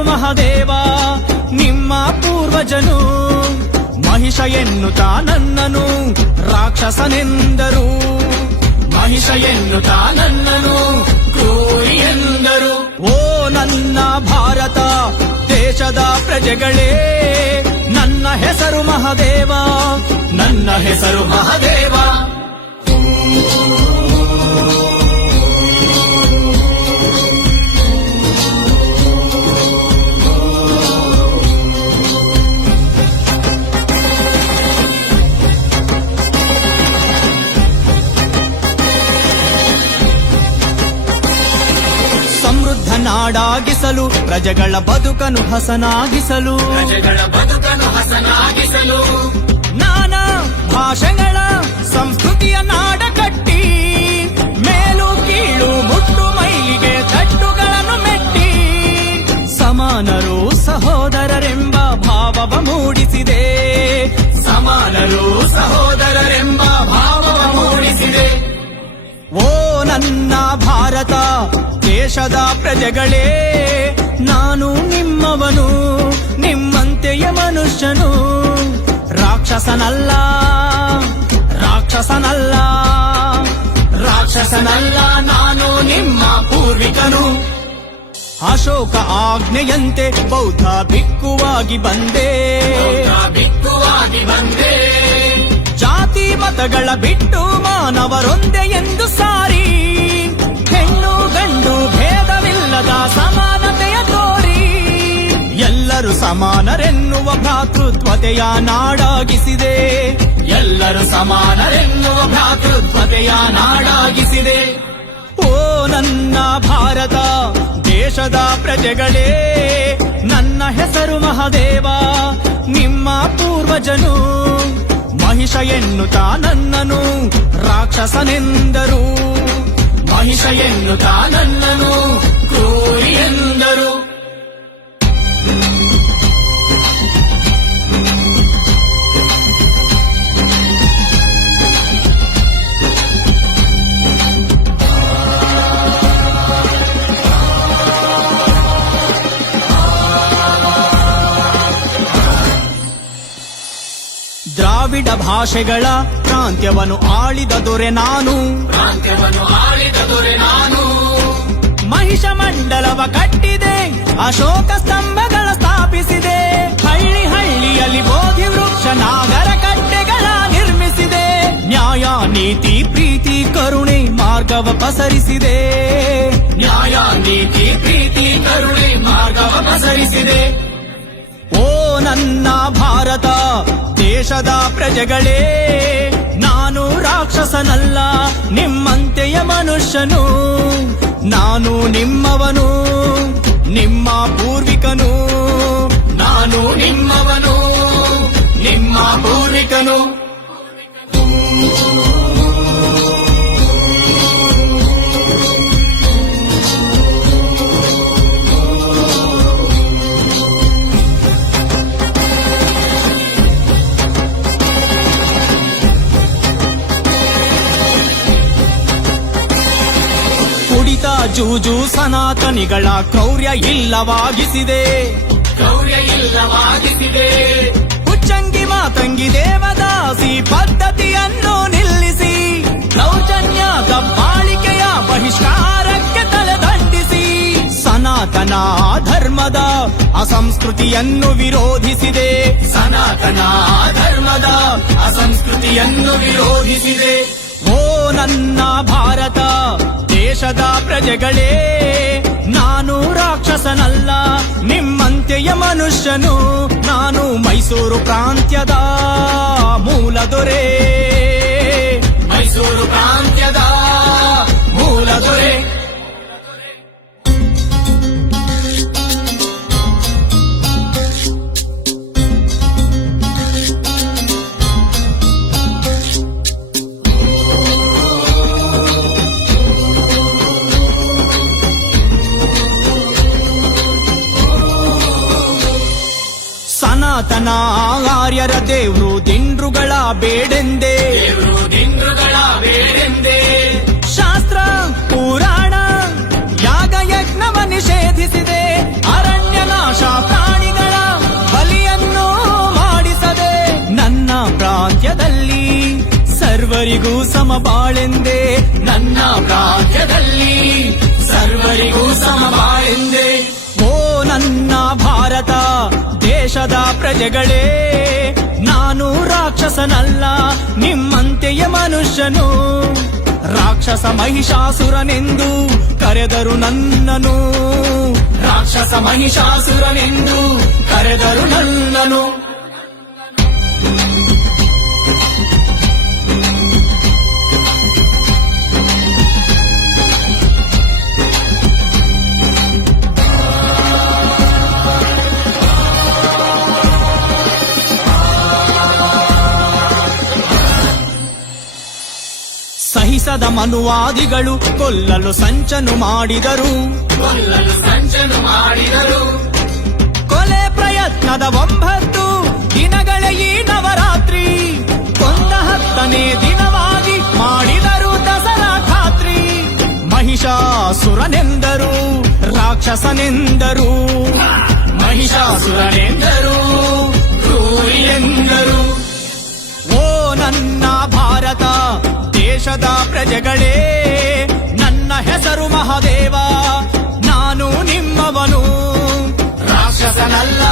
ಹೆಸರು ಮಹಾದೇವ ನಿಮ್ಮ ಪೂರ್ವಜನು. ಮಹಿಷ ಎನ್ನುತ್ತಾ ನನ್ನನು ರಾಕ್ಷಸನೆಂದರು. ಮಹಿಷ ಎನ್ನುತ್ತಾ ನನ್ನನು ಕ್ರೂರಿ ಎಂದರು. ಓ ನನ್ನ ಭಾರತ ದೇಶದ ಪ್ರಜೆಗಳೇ, ನನ್ನ ಹೆಸರು ಮಹಾದೇವ, ನನ್ನ ಹೆಸರು ಮಹಾದೇವ. ಸಮೃದ್ಧ ನಾಡಾಗಿಸಲು ಪ್ರಜೆಗಳ ಬದುಕನ್ನು ಹಸನಾಗಿಸಲು, ನಾನಾ ಭಾಷೆಗಳ ಸಂಸ್ಕೃತಿಯ ನಾಡ ಕಟ್ಟಿ, ಮೇಲು ಕೀಳು ಮುಟ್ಟು ಮೈಲಿಗೆ ತಟ್ಟುಗಳನ್ನು ಮೆಟ್ಟಿ, ಸಮಾನರು ಸಹೋದರರೆಂಬ ಭಾವವ ಮೂಡಿಸಿದೆ. ಸಮಾನರು ಸಹೋದರರೆಂಬ ಭಾವವ ಮೂಡಿಸಿದೆ. ಓ ನನ್ನ ಭಾರತ ದೇಶದ ಪ್ರಜೆಗಳೇ, ನಾನು ನಿಮ್ಮವನು, ನಿಮ್ಮಂತೆಯ ಮನುಷ್ಯನು. ರಾಕ್ಷಸನಲ್ಲ, ರಾಕ್ಷಸನಲ್ಲ, ರಾಕ್ಷಸನಲ್ಲ, ನಾನು ನಿಮ್ಮ ಪೂರ್ವಿಕನು. ಅಶೋಕ ಆಜ್ಞೆಯಂತೆ ಬೌದ್ಧ ಭಿಕ್ಕುವಾಗಿ ಬಂದೆ, ಜಾತಿ ಮತಗಳ ಬಿಟ್ಟು ಮಾನವರೊಂದೇ ಎಂದು ಸಾರಿ, ಹೆಣ್ಣು ಗಂಡು ಭೇದವಿಲ್ಲದ ಸಮಾನತೆಯ ತೋರಿ, ಎಲ್ಲರೂ ಸಮಾನರೆನ್ನುವ ಭ್ರಾತೃತ್ವತೆಯ ನಾಡಾಗಿಸಿದೆ. ಎಲ್ಲರೂ ಸಮಾನರೆನ್ನುವ ಭ್ರಾತೃತ್ವತೆಯ ನಾಡಾಗಿಸಿದೆ. ಓ ನನ್ನ ಭಾರತ ದೇಶದ ಪ್ರಜೆಗಳೇ, ನನ್ನ ಹೆಸರು ಮಹಾದೇವ ನಿಮ್ಮ ಪೂರ್ವಜನು. ಮಹಿಷ ಎನ್ನುತ್ತಾ ನನ್ನನು ರಾಕ್ಷಸನೆಂದರು. ಮಹಿಷ ಎನ್ನುತ್ತಾ ನನ್ನನು ಕ್ರೂರಿ ಎಂದರು. ದ್ರಾವಿಡ ಭಾಷೆಗಳ ಪ್ರಾಂತ್ಯವನ್ನು ಆಳಿದ ದೊರೆ ನಾನು, ಮಹಿಷ ಮಂಡಲವ ಕಟ್ಟಿದೆ, ಅಶೋಕ ಸ್ತಂಭಗಳ ಸ್ಥಾಪಿಸಿದೆ, ಹಳ್ಳಿ ಹಳ್ಳಿಯಲ್ಲಿ ಬೋಧಿ ವೃಕ್ಷ ನಾಗರ ಕಟ್ಟೆಗಳ ನಿರ್ಮಿಸಿದೆ, ನ್ಯಾಯ ನೀತಿ ಪ್ರೀತಿ ಕರುಣೆ ಮಾರ್ಗವ ಪಸರಿಸಿದೆ. ನ್ಯಾಯ ನೀತಿ ಪ್ರೀತಿ ಕರುಣೆ ಮಾರ್ಗವ ಪಸರಿಸಿದೆ. ಓ ನನ್ನ ಭಾರತ ದೇಶದ ಪ್ರಜೆಗಳೇ, ನಾನು ರಾಕ್ಷಸನಲ್ಲ, ನಿಮ್ಮಂತೆಯ ಮನುಷ್ಯನು. ನಾನು ನಿಮ್ಮವನು, ನಿಮ್ಮ ಪೂರ್ವಿಕನು. ನಾನು ನಿಮ್ಮವನು, ನಿಮ್ಮ ಪೂರ್ವಿಕನು. ಕುಡಿತ ಜೂಜು ಸನಾತನಿಗಳ ಕ್ರೌರ್ಯ ಇಲ್ಲವಾಗಿಸಿದೆ. ಹುಚ್ಚಂಗಿ ಮಾತಂಗಿ ದೇವದಾಸಿ ಪದ್ಧತಿಯನ್ನು ನಿಲ್ಲಿಸಿ, ದೌರ್ಜನ್ಯ ದಬ್ಬಾಳಿಕೆಯ ಬಹಿಷ್ಕಾರಕ್ಕೆ ತಲೆದಂಡಿಸಿ, ಸನಾತನ ಧರ್ಮದ ಅಸಂಸ್ಕೃತಿಯನ್ನು ವಿರೋಧಿಸಿದೆ. ಸನಾತನ ಧರ್ಮದ ಅಸಂಸ್ಕೃತಿಯನ್ನು ವಿರೋಧಿಸಿದೆ. ಓ ನನ್ನ ಭಾರತ ದೇಶದ ಪ್ರಜೆಗಳೇ, ನಾನು ರಾಕ್ಷಸನಲ್ಲ, ನಿಮ್ಮಂತೆಯ ಮನುಷ್ಯನು. ನಾನು ಮೈಸೂರು ಪ್ರಾಂತ್ಯದ ಮೂಲ ದೊರೆ, ಮೈಸೂರು ಪ್ರಾಂತ್ಯದ ಮೂಲ ದೊರೆ. ಸನಾತನ ಆರ್ಯರ ದೇವ್ರು ದಿಂಡ್ರುಗಳ ಬೇಡೆಂದೇ, ಶಾಸ್ತ್ರ ಪುರಾಣ ಯಾಗ ಯಜ್ಞವ ನಿಷೇಧಿಸಿದೆ, ಅರಣ್ಯ ನಾಶ ಸಮಬಾಳೆಂದೆ ನನ್ನ ಪ್ರಾಂತ್ಯದಲ್ಲಿ ಸರ್ವರಿಗೂ ಸಮಬಾಳೆಂದೆ. ಓ ನನ್ನ ಭಾರತ ದೇಶದ ಪ್ರಜೆಗಳೇ, ನಾನು ರಾಕ್ಷಸನಲ್ಲ, ನಿಮ್ಮಂತೆಯೇ ಮನುಷ್ಯನು. ರಾಕ್ಷಸ ಮಹಿಷಾಸುರನೆಂದು ಕರೆದರು ನನ್ನನು, ರಾಕ್ಷಸ ಮಹಿಷಾಸುರನೆಂದು ಕರೆದರು ನನ್ನನು. ಸಹಿಸದ ಮನುವಾದಿಗಳು ಕೊಲ್ಲಲು ಸಂಚನು ಮಾಡಿದರು, ಕೊಲೆ ಪ್ರಯತ್ನದ 9 ದಿನಗಳೇ ಈ ನವರಾತ್ರಿ. ಕೊಂದ 10ನೇ ದಿನವಾಗಿ ಮಾಡಿದರು ದಸರಾ ಖಾತ್ರಿ. ಮಹಿಷಾಸುರನೆಂದರು, ರಾಕ್ಷಸನೆಂದರು, ಮಹಿಷಾಸುರನೆಂದರು, ಕ್ರೂರಿ ಎಂದರು. ಓ ನನ್ನ ಭಾರತ ದೇಶದ ಪ್ರಜೆಗಳೇ, ನನ್ನ ಹೆಸರು ಮಹಾದೇವ, ನಾನು ನಿಮ್ಮವನು, ರಾಕ್ಷಸನಲ್ಲ,